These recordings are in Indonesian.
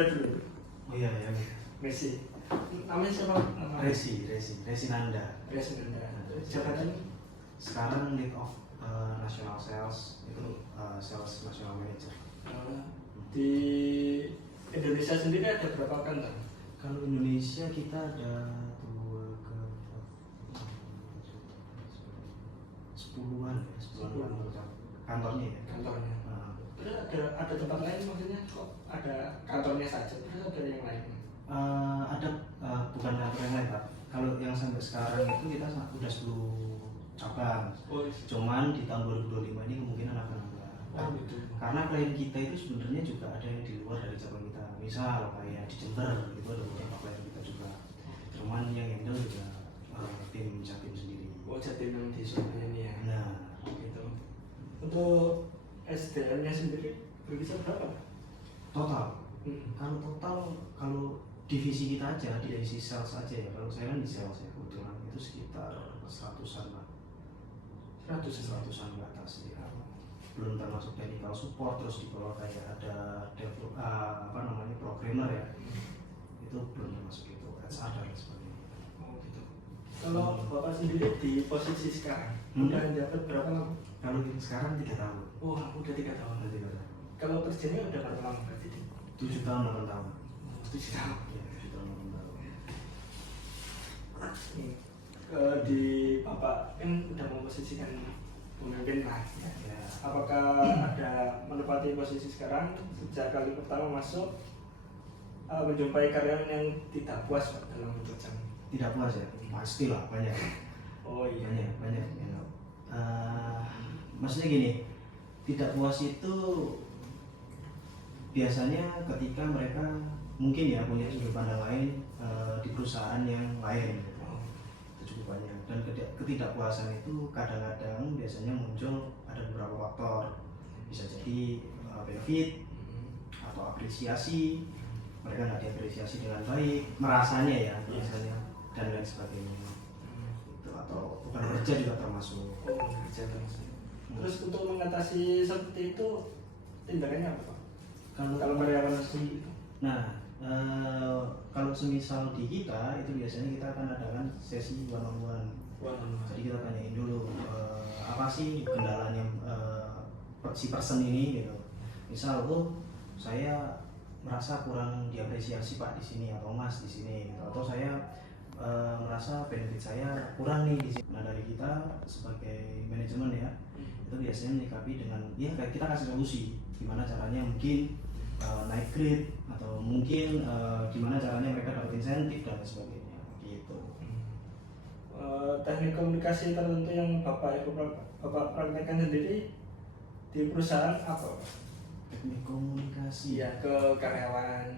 bola dulu. Oh iya ya. Messi. Namanya siapa? Resi Nanda. Jabatan Sekarang Lead of National Sales itu Sales National Manager. Di Indonesia sendiri ada berapa kantor? Kalau Indonesia kita ada 10-an kantornya ya. Kantornya. Terus ada tempat lain maksudnya kok ada kantornya saja terus ada yang lain? Ada bukan kantor yang lain Pak. Kalau yang sampai sekarang itu kita udah 10 cabang. Cuman di tahun 2025 ini kemungkinan akan nambah. Gitu. Karena klien kita itu sebenarnya juga ada yang di luar dari cabang kita. Misal kayak di Jember itu ada beberapa klien kita juga. Cuman yang handle juga tim Jatim sendiri. Jatim yang di Surabaya ini ya. Nah, gitu. Untuk SDM-nya sendiri berkisar berapa? total. Kalau divisi kita aja, divisi sales aja ya. Kalau saya kan di sales ya, kebetulan itu sekitar 100-an lah. 100-an ke atas ya. Belum termasuk technical support, terus di bawah kayak ada programmer ya. Itu belum termasuk itu, HR dan sebagainya. Gitu. Kalau Bapak sendiri di posisi sekarang, udah dapat berapa lama? Kalau sekarang 3 tahun. Udah 3 tahun. Kalau kerjanya udah berapa lama berarti? 7 tahun, 8 tahun. 7 tahun. Ya, 7 tahun, 8 tahun. Di Bapak kan udah memposisikan pemimpin lah. Ya. Apakah ada menempati posisi sekarang sejak kali pertama masuk menjumpai karyawan yang tidak puas Pak, dalam bekerja? Tidak puas ya? Pastilah banyak. Oh iya. Banyak. Maksudnya gini, tidak puas itu biasanya ketika mereka mungkin ya punya sudut pandang lain di perusahaan yang lain gitu. Itu cukup banyak. Dan ketidakpuasan itu kadang-kadang biasanya muncul ada beberapa faktor. Bisa jadi benefit atau apresiasi, mereka nggak diapresiasi dengan baik, merasanya ya, dan lain sebagainya. Itu atau bukan kerja juga termasuk. Terus untuk mengatasi seperti itu tindakannya apa Pak? Kalau karyawan sendiri itu? Nah, kalau semisal di kita itu biasanya kita akan adakan sesi one on one. Jadi kita tanyain dulu apa sih kendalanya si person ini gitu. Misal saya merasa kurang diapresiasi Pak di sini atau Mas di sini gitu. Atau saya merasa benefit saya kurang nih di sini. Nah, dari kita sebagai manajemen ya, itu biasanya menyikapi dengan ya kita kasih solusi gimana caranya mungkin naik grade atau mungkin gimana caranya mereka dapat insentif dan sebagainya gitu. Teknik komunikasi tertentu yang Bapak praktekkan sendiri di perusahaan apa? Teknik komunikasi ya ke karyawan.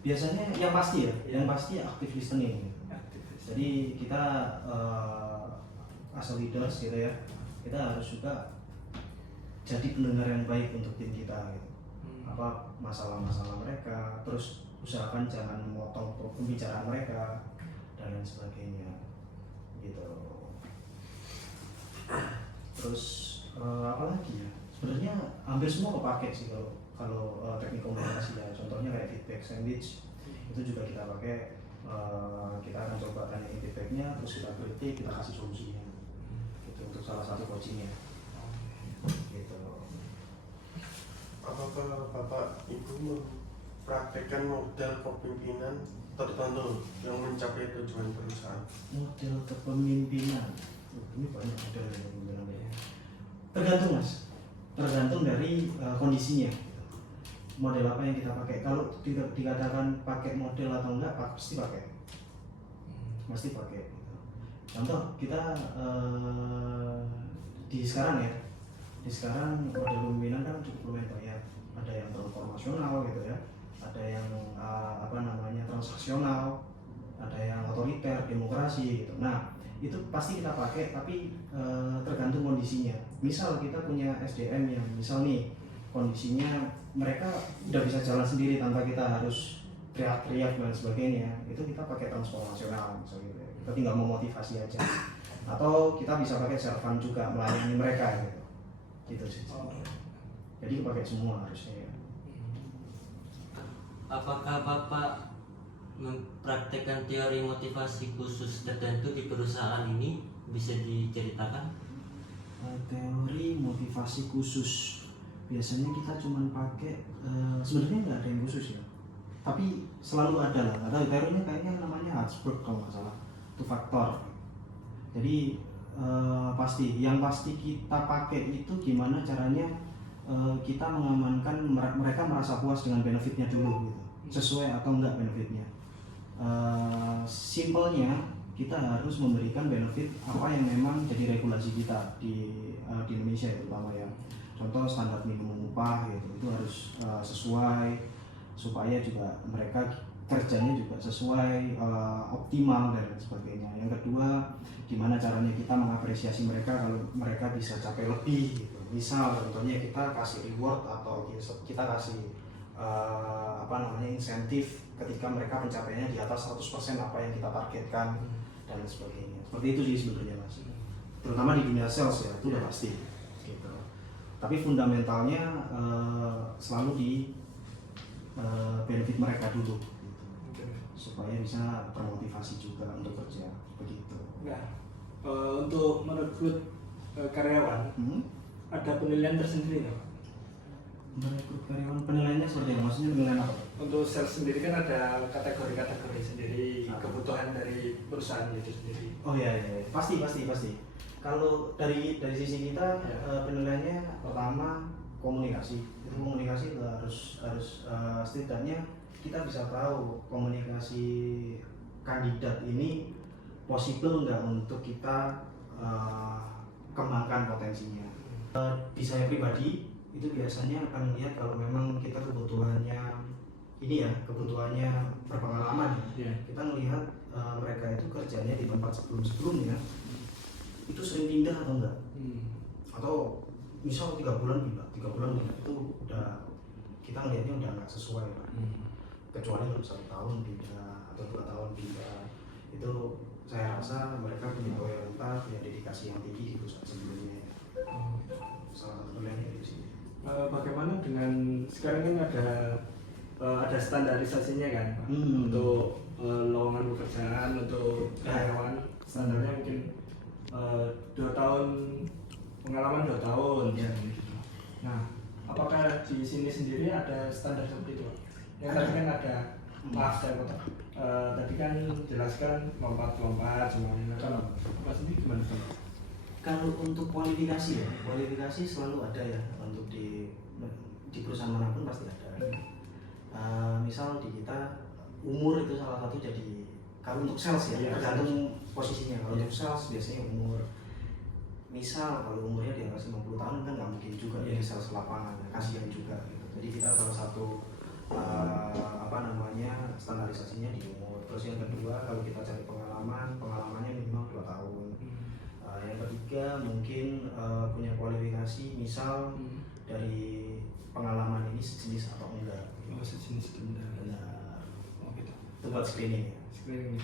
Biasanya yang pasti yang pasti active listening. Jadi kita as a leaders gitu ya, kita harus juga jadi pendengar yang baik untuk tim kita gitu. Apa masalah-masalah mereka, terus usahakan jangan memotong pembicaraan mereka dan lain sebagainya gitu. Terus apa lagi ya, sebenarnya hampir semua kepake sih kalau teknik komunikasi ya. Contohnya kayak feedback sandwich itu juga kita pakai. Kita akan coba tanyain feedbacknya, terus kita kritik, kita kasih solusinya gitu, untuk salah satu coachingnya gitu. Apakah Bapak Ibu mempraktekkan model kepemimpinan tertentu yang mencapai tujuan perusahaan? Model kepemimpinan, ini banyak model kepemimpinan ya. Tergantung Mas, tergantung dari kondisinya. Model apa yang kita pakai? Kalau dikatakan pakai model atau enggak, pasti pakai. Pasti pakai. Contoh kita di sekarang ya. Di sekarang model kepemimpinan kan cukup lumayan banyak. Ada yang transformasional gitu ya. Ada yang transaksional, ada yang otoriter, demokrasi gitu. Nah, itu pasti kita pakai, tapi tergantung kondisinya. Misal kita punya SDM yang misal nih kondisinya mereka udah bisa jalan sendiri tanpa kita harus teriak-teriak dan sebagainya, itu kita pakai transformasional misalnya gitu ya. Kita tinggal memotivasi aja. Atau kita bisa pakai servan juga melayani mereka gitu sih. Jadi pakai semua harusnya ya. apakah Bapak mempraktekkan teori motivasi khusus tertentu di perusahaan ini? Bisa diceritakan? Teori motivasi khusus biasanya kita cuma pakai sebenarnya nggak ada yang khusus ya, tapi selalu ada lah. Ada teorinya kayaknya namanya Harzberg kalau nggak salah, itu faktor. Jadi yang pasti kita pakai itu gimana caranya kita mengamankan mereka merasa puas dengan benefitnya dulu gitu, sesuai atau enggak benefitnya. Simpelnya kita harus memberikan benefit apa yang memang jadi regulasi kita di Indonesia terutama ya. Contoh standar minimum upah gitu, itu harus sesuai supaya juga mereka kerjanya juga sesuai, optimal dan sebagainya. Yang kedua, gimana caranya kita mengapresiasi mereka kalau mereka bisa capai lebih gitu. Misal contohnya kita kasih reward atau kita kasih insentif ketika mereka pencapaiannya di atas 100% apa yang kita targetkan dan sebagainya. Seperti itu sih sebenarnya Mas. Terutama di dunia sales ya, itu udah pasti gitu. Tapi fundamentalnya selalu di benefit mereka dulu gitu. Supaya bisa termotivasi juga untuk kerja begitu. Nah, untuk merekrut karyawan ada penilaian tersendiri nggak Pak? Merekrut karyawan penilaiannya seperti apa? Maksudnya penilaian apa? Untuk sales sendiri kan ada kategori-kategori sendiri, kebutuhan dari perusahaan itu sendiri. Oh iya, pasti. Kalau dari sisi kita penilaiannya pertama komunikasi. Itu komunikasi itu harus setidaknya kita bisa tahu komunikasi kandidat ini possible nggak untuk kita kembangkan potensinya. Di saya pribadi itu biasanya akan melihat kalau memang kita kebutuhannya berpengalaman ya. Kita melihat mereka itu kerjanya di tempat sebelumnya itu sering pindah atau enggak, atau misal 3 bulan pindah itu udah kita ngelihatnya udah nggak sesuai Pak. Kecuali kalau 1 tahun pindah atau 2 tahun pindah, itu saya rasa mereka punya loyalitas, punya dedikasi yang tinggi di perusahaan sebelumnya. Salah satu nilainya itu sih. Bagaimana dengan sekarang kan ada standarisasinya kan Pak? Untuk lowongan pekerjaan untuk karyawan standarnya mungkin 2 tahun pengalaman 2 tahun ya. Nah, apakah di sini sendiri ada standar seperti itu Pak? Yang tadi kan ada tadi kan jelaskan lompat semuanya. Kalau Pak sendiri gimana Pak? Kalau untuk kualifikasi selalu ada ya, untuk di perusahaan manapun pasti ada. Misal di kita umur itu salah satu, jadi kalau untuk sales ya tergantung posisinya. Kalau untuk sales biasanya umur, misal kalau umurnya di atas 50 tahun kan nggak mungkin juga jadi sales lapangan, kasihan juga gitu. Jadi kita salah satu standarisasinya di umur. Terus yang kedua, kalau kita cari pengalamannya minimal 2 tahun. Yang ketiga mungkin punya kualifikasi, misal dari pengalaman ini sejenis atau enggak. Sejenis itu benar. Benar. Oh gitu. Itu buat screening ya. Screening.